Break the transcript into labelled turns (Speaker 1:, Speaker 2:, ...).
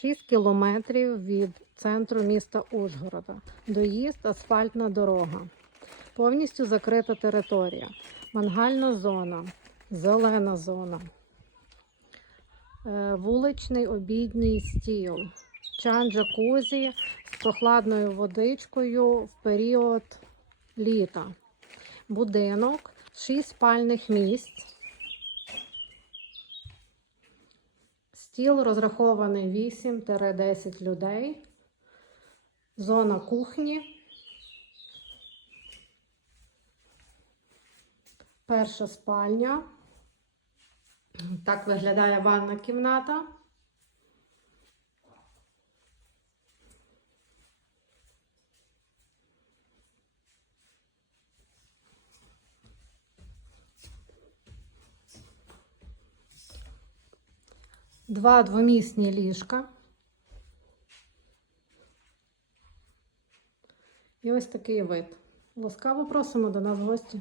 Speaker 1: 6 кілометрів від центру міста Ужгорода. Доїзд асфальтна дорога. Повністю закрита територія. Мангальна зона, зелена зона, е, вуличний обідній стіл, чан джакузі з прохладною водичкою в період літа. Будинок, 6 спальних місць. Стіл розрахований 8-10 людей. Зона кухні. Перша спальня. Так виглядає ванна кімната. Два двомісні ліжка. І ось такий вид. Ласкаво просимо до нас в гості.